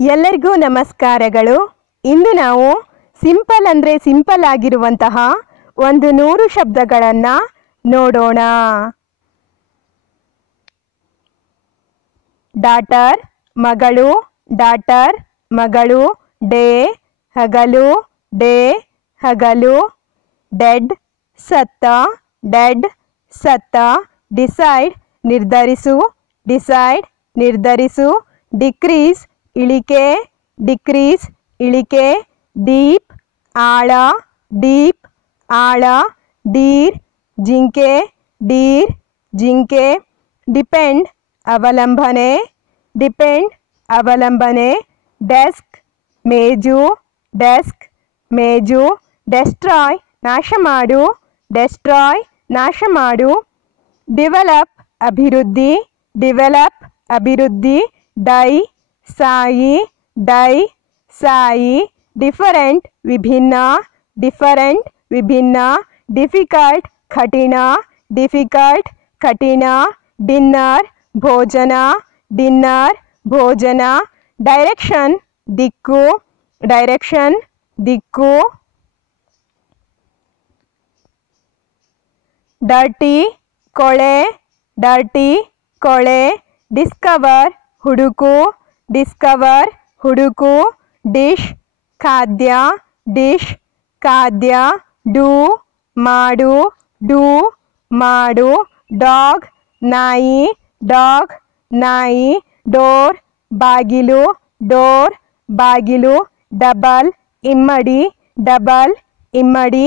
ಎಲ್ಲರಿಗೂ ನಮಸ್ಕಾರಗಳು. ಇಂದು ನಾವು ಸಿಂಪಲ್ ಅಂದರೆ ಸಿಂಪಲ್ ಆಗಿರುವಂತಹ ಒಂದು 100 ಶಬ್ದಗಳನ್ನು ನೋಡೋಣ. ಡಾಟರ್ ಮಗಳು, ಡಾಟರ್ ಮಗಳು. ಡೇ ಹಗಲು, ಡೇ ಹಗಲು. ಡೆಡ್ ಸತ್ತ, ಡೆಡ್ ಸತ್ತ. ಡಿಸೈಡ್ ನಿರ್ಧರಿಸು, ಡಿಸೈಡ್ ನಿರ್ಧರಿಸು. ಡಿಕ್ರೀಸ್ ಇಳಿಕೆ, ಡಿಕ್ರೀಸ್ ಇಳಿಕೆ. ಡೀಪ್ ಆಳ, ಡೀಪ್ ಆಳ. ಡೀರ್ ಜಿಂಕೆ, ಡೀರ್ ಜಿಂಕೆ. ಡಿಪೆಂಡ್ ಅವಲಂಬನೆ, ಡಿಪೆಂಡ್ ಅವಲಂಬನೆ. ಡೆಸ್ಕ್ ಮೇಜು, ಡೆಸ್ಕ್ ಮೇಜು. ಡೆಸ್ಟ್ರಾಯ್ ನಾಶ ಮಾಡು, ಡೆಸ್ಟ್ರಾಯ್ ನಾಶ ಮಾಡು. ಡೆವಲಪ್ ಅಭಿವೃದ್ಧಿ, ಡೆವಲಪ್ ಅಭಿವೃದ್ಧಿ. ಡೈ ಸಾಯಿ, ಡೈ ಸಾಯಿ. ಡಿಫರೆಂಟ್ ವಿಭಿನ್ನ, ಡಿಫರೆಂಟ್ ವಿಭಿನ್ನ. ಡಿಫಿಕಲ್ಟ್ ಕಠಿಣ, ಡಿಫಿಕಲ್ಟ್ ಕಠಿಣ. ಡಿನ್ನರ್ ಭೋಜನ, ಡಿನ್ನರ್ ಭೋಜನ. ಡೈರೆಕ್ಷನ್ ದಿಕ್ಕು, ಡೈರೆಕ್ಷನ್ ದಿಕ್ಕು. ಡರ್ಟಿ ಕೊಳೆ, ಡರ್ಟಿ ಕೊಳೆ. ಡಿಸ್ಕವರ್ ಹುಡುಕು, ಡಿಸ್ಕವರ್ ಹುಡುಕು. ಡಿಶ್ ಖಾದ್ಯ, ಡಿಶ್ ಖಾದ್ಯ. ಡೂ ಮಾಡು, ಡೂ ಮಾಡು. ಡಾಗ್ ನಾಯಿ, ಡಾಗ್ ನಾಯಿ. ಡೋರ್ ಬಾಗಿಲು, ಡೋರ್ ಬಾಗಿಲು. ಡಬಲ್ ಇಮ್ಮಡಿ, ಡಬಲ್ ಇಮ್ಮಡಿ.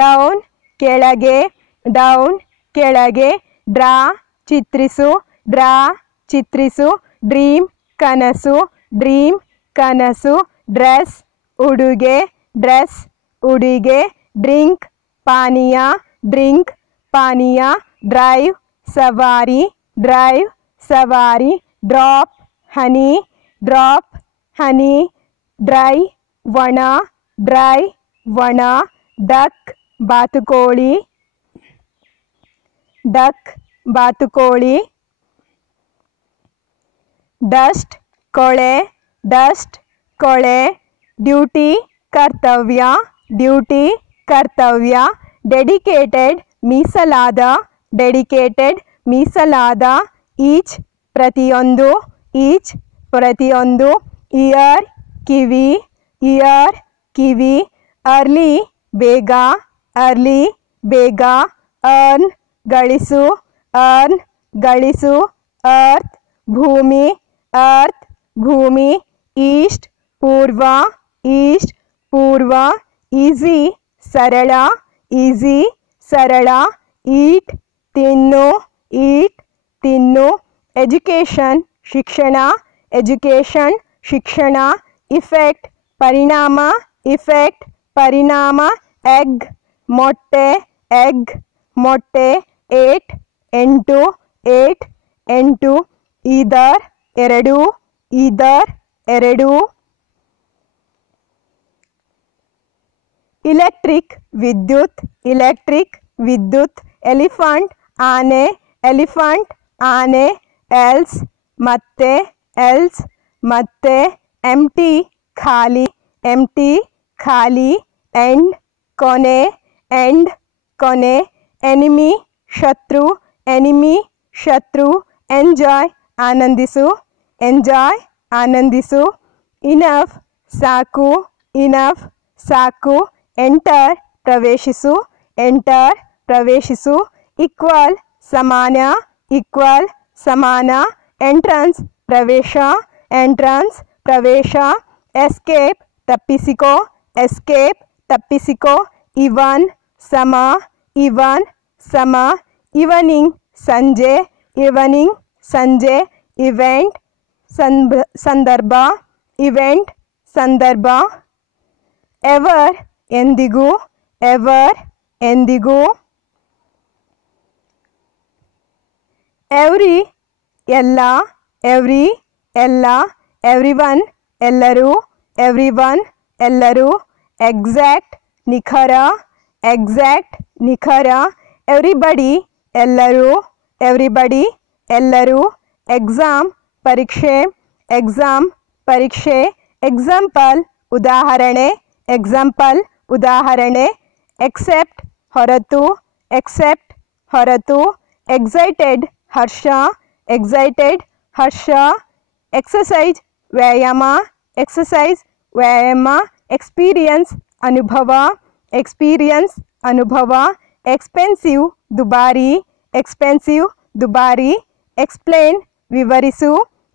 ಡೌನ್ ಕೆಳಗೆ, ಡೌನ್ ಕೆಳಗೆ. ಡ್ರಾ ಚಿತ್ರಿಸು, ಡ್ರಾ ಚಿತ್ರಿಸು. ಡ್ರೀಮ್ ಕನಸು, ಡ್ರೀಮ್ ಕನಸು. ಡ್ರೆಸ್ ಉಡುಗೆ, ಡ್ರೆಸ್ ಉಡುಗೆ. ಡ್ರಿಂಕ್ ಪಾನೀಯ, ಡ್ರಿಂಕ್ ಪಾನೀಯ. ಡ್ರೈವ್ ಸವಾರಿ, ಡ್ರೈವ್ ಸವಾರಿ. ಡ್ರಾಪ್ ಹನಿ, ಡ್ರಾಪ್ ಹನಿ. ಡ್ರೈ ಒಣ, ಡ್ರೈ ಒಣ. ಡಕ್ ಬಾತುಕೋಳಿ, ಡಕ್ ಬಾತುಕೋಳಿ. ಡಸ್ಟ್ ಕೊಳೆ, ಡಸ್ಟ್ ಕೊಳೆ. ಡ್ಯೂಟಿ ಕರ್ತವ್ಯ, ಡ್ಯೂಟಿ ಕರ್ತವ್ಯ. ಡೆಡಿಕೇಟೆಡ್ ಮೀಸಲಾದ, ಡೆಡಿಕೇಟೆಡ್ ಮೀಸಲಾದ. ಈಚ್ ಪ್ರತಿಯೊಂದು, ಈಚ್ ಪ್ರತಿಯೊಂದು. ಇಯರ್ ಕಿವಿ, ಇಯರ್ ಕಿವಿ. ಅರ್ಲಿ ಬೇಗ, ಅರ್ಲಿ ಬೇಗ. ಅರ್ನ್ ಗಳಿಸು, ಅರ್ನ್ ಗಳಿಸು. ಅರ್ತ್ ಭೂಮಿ, ಅರ್ತ್ ಭೂಮಿ. ಈಸ್ಟ್ ಪೂರ್ವ, ಈಸ್ಟ್ ಪೂರ್ವ. ಈಸಿ ಸರಳ, ಈಸಿ ಸರಳ. ಈಟ್ ತಿನ್ನು, ಈಟ್ ತಿನ್ನು. ಎಜುಕೇಷನ್ ಶಿಕ್ಷಣ, ಎಜುಕೇಷನ್ ಶಿಕ್ಷಣ. ಇಫೆಕ್ಟ್ ಪರಿಣಾಮ, ಇಫೆಕ್ಟ್ ಪರಿಣಾಮ. ಎಗ್ ಮೊಟ್ಟೆ, ಎಗ್ ಮೊಟ್ಟೆ. ಏಟ್ ಎಂಟು, ಏಟ್ ಎಂಟು. ಈದರ್ ಎರಡು, ಈದರ್ ಎರಡು. ಇಲೆಕ್ಟ್ರಿಕ್ ವಿದ್ಯುತ್, ಇಲೆಕ್ಟ್ರಿಕ್ ವಿದ್ಯುತ್. ಎಲಿಫಂಟ್ ಆನೆ, ಎಲಿಫಂಟ್ ಆನೆ. ಎಲ್ಸ್ ಮತ್ತೆ, ಎಲ್ಸ್ ಮತ್ತೆ. ಎಂಟಿ ಖಾಲಿ, ಎಂಟಿ ಖಾಲಿ. ಎಂಡ್ ಕೊನೆ, ಎಂಡ್ ಕೊನೆ. ಎನಿಮಿ ಶತ್ರು, ಎನಿಮಿ ಶತ್ರು. ಎಂಜಾಯ್ ಆನಂದಿಸು, ಎಂಜಾಯ್ ಆನಂದಿಸು. ಇನಫ್ ಸಾಕು, ಇನಫ್ ಸಾಕು. ಎಂಟರ್ ಪ್ರವೇಶಿಸು, ಎಂಟರ್ ಪ್ರವೇಶಿಸು. ಈಕ್ವಲ್ ಸಮಾನ, ಈಕ್ವಲ್ ಸಮಾನ. ಎಂಟ್ರನ್ಸ್ ಪ್ರವೇಶ, ಎಂಟ್ರನ್ಸ್ ಪ್ರವೇಶ. ಎಸ್ಕೇಪ್ ತಪ್ಪಿಸಿಕೋ, ಎಸ್ಕೇಪ್ ತಪ್ಪಿಸಿಕೋ. ಇವನ್ ಸಮ, ಇವನ್ ಸಮ. ಈವನಿಂಗ್ ಸಂಜೆ, ಈವನಿಂಗ್ ಸಂಜೆ. ಇವೆಂಟ್ ಸಂದರ್ಭ, ಇವೆಂಟ್ ಸಂದರ್ಭ. ಎವರ್ ಎಂದಿಗೂ, ಎವರ್ ಎಂದಿಗೂ. ಎವ್ರಿ ಎಲ್ಲ, ಎವ್ರಿ ಎಲ್ಲ. ಎವ್ರಿವನ್ ಎಲ್ಲರೂ, ಎವ್ರಿವನ್ ಎಲ್ಲರೂ. ಎಕ್ಸಾಕ್ಟ್ ನಿಖರ, ಎಕ್ಸಾಕ್ಟ್ ನಿಖರ. ಎವ್ರಿಬಡಿ ಎಲ್ಲರೂ, ಎವ್ರಿಬಡಿ ಎಲ್ಲರೂ. ಎಕ್ಸಾಮ್ ಪರೀಕ್ಷೆ, ಎಕ್ಸಾಮ್ ಪರೀಕ್ಷೆ ಎಕ್ಸಾಂಪಲ್ ಉದಾಹರಣೆ ಎಕ್ಸಾಂಪಲ್ ಉದಾಹರಣೆ ಎಕ್ಸೆಪ್ಟ್ ಹೊರತು ಎಕ್ಸೆಪ್ಟ್ ಹೊರತು ಎಕ್ಸೈಟೆಡ್ ಹರ್ಷ ಎಕ್ಸೈಟೆಡ್ ಹರ್ಷ ಎಕ್ಸಸೈಜ್ ವ್ಯಾಯಾಮ ಎಕ್ಸಸೈಜ್ ವ್ಯಾಯಾಮ ಎಕ್ಸ್ಪೀರಿಯನ್ಸ್ ಅನುಭವ ಎಕ್ಸ್ಪೀರಿಯನ್ಸ್ ಅನುಭವ ಎಕ್ಸ್ಪೆನ್ಸಿವ್ ದುಬಾರಿ ಎಕ್ಸ್ಪೆನ್ಸಿವ್ ದುಬಾರಿ ಎಕ್ಸ್ಪ್ಲೇನ್ ವಿವರಿಸು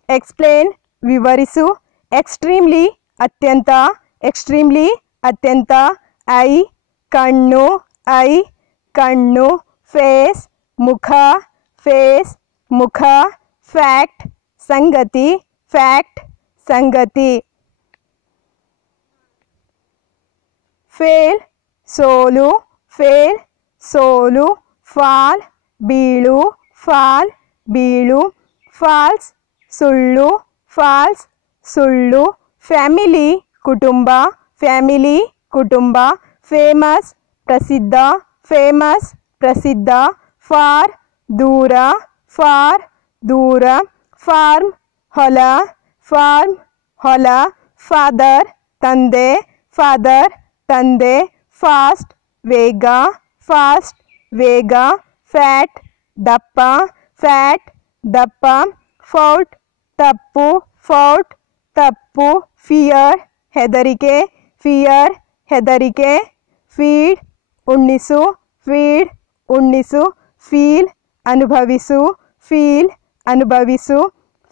ಎಕ್ಸ್ಪ್ಲೇನ್ ವಿವರಿಸು ಎಕ್ಸ್ಟ್ರೀಮ್ಲಿ ಅತ್ಯಂತ ಎಕ್ಸ್ಟ್ರೀಮ್ಲಿ ಅತ್ಯಂತ ಐ ಕಣ್ಣು ಐ ಕಣ್ಣು ಫೇಸ್ ಮುಖ ಫೇಸ್ ಮುಖ ಫ್ಯಾಕ್ಟ್ ಸಂಗತಿ ಫ್ಯಾಕ್ಟ್ ಸಂಗತಿ ಫೇಲ್ ಸೋಲು ಫೇಲ್ ಸೋಲು ಫಾಲ್ ಬೀಳು ಫಾಲ್ ಬೀಳು ಫಾಲ್ಸ್ ಸುಳ್ಳು ಫಾಲ್ಸ್ ಸುಳ್ಳು ಫ್ಯಾಮಿಲಿ ಕುಟುಂಬ ಫ್ಯಾಮಿಲಿ ಕುಟುಂಬ ಫೇಮಸ್ ಪ್ರಸಿದ್ಧ ಫೇಮಸ್ ಪ್ರಸಿದ್ಧ ಫಾರ್ ದೂರ ಫಾರ್ ದೂರ ಫಾರ್ಮ್ ಹೊಲ ಫಾರ್ಮ್ ಹೊಲ ಫಾದರ್ ತಂದೆ ಫಾದರ್ ತಂದೆ ಫಾಸ್ಟ್ ವೇಗ ಫಾಸ್ಟ್ ವೇಗ ಫ್ಯಾಟ್ ದಪ್ಪ ಫ್ಯಾಟ್ ದಪ್ಪ ಫೌಟ್ ತಪ್ಪು ಫೌಟ್ ತಪ್ಪು ಫಿಯರ್ ಹೆದರಿಕೆ ಫಿಯರ್ ಹೆದರಿಕೆ ಫೀಡ್ ಉಣ್ಣಿಸು ಫೀಡ್ ಉಣ್ಣಿಸು ಫೀಲ್ ಅನುಭವಿಸು ಫೀಲ್ ಅನುಭವಿಸು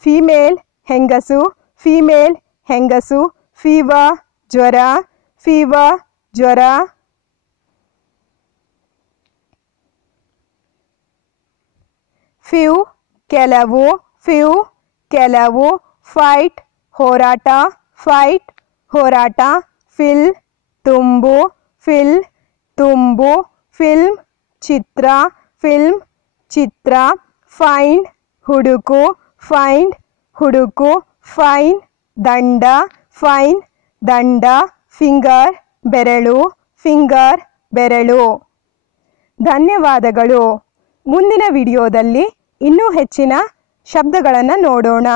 ಫೀಮೇಲ್ ಹೆಂಗಸು ಫೀಮೇಲ್ ಹೆಂಗಸು ಫೀವರ್ ಜ್ವರ ಫೀವರ್ ಜ್ವರ ಫ್ಯೂ ಕೆಲವು ಫ್ಯೂ ಕೆಲವು ಫೈಟ್ ಹೋರಾಟ ಫೈಟ್ ಹೋರಾಟ ಫಿಲ್ ತುಂಬು ಫಿಲ್ ತುಂಬು ಫಿಲ್ಮ್ ಚಿತ್ರ ಫಿಲ್ಮ್ ಚಿತ್ರ ಫೈಂಡ್ ಹುಡುಕು ಫೈಂಡ್ ಹುಡುಕು ಫೈನ್ ದಂಡ ಫೈನ್ ದಂಡ ಫಿಂಗರ್ ಬೆರಳು ಫಿಂಗರ್ ಬೆರಳು ಧನ್ಯವಾದಗಳು. ಮುಂದಿನ ವಿಡಿಯೋದಲ್ಲಿ ಇನ್ನೂ ಹೆಚ್ಚಿನ ಶಬ್ದಗಳನ್ನು ನೋಡೋಣ.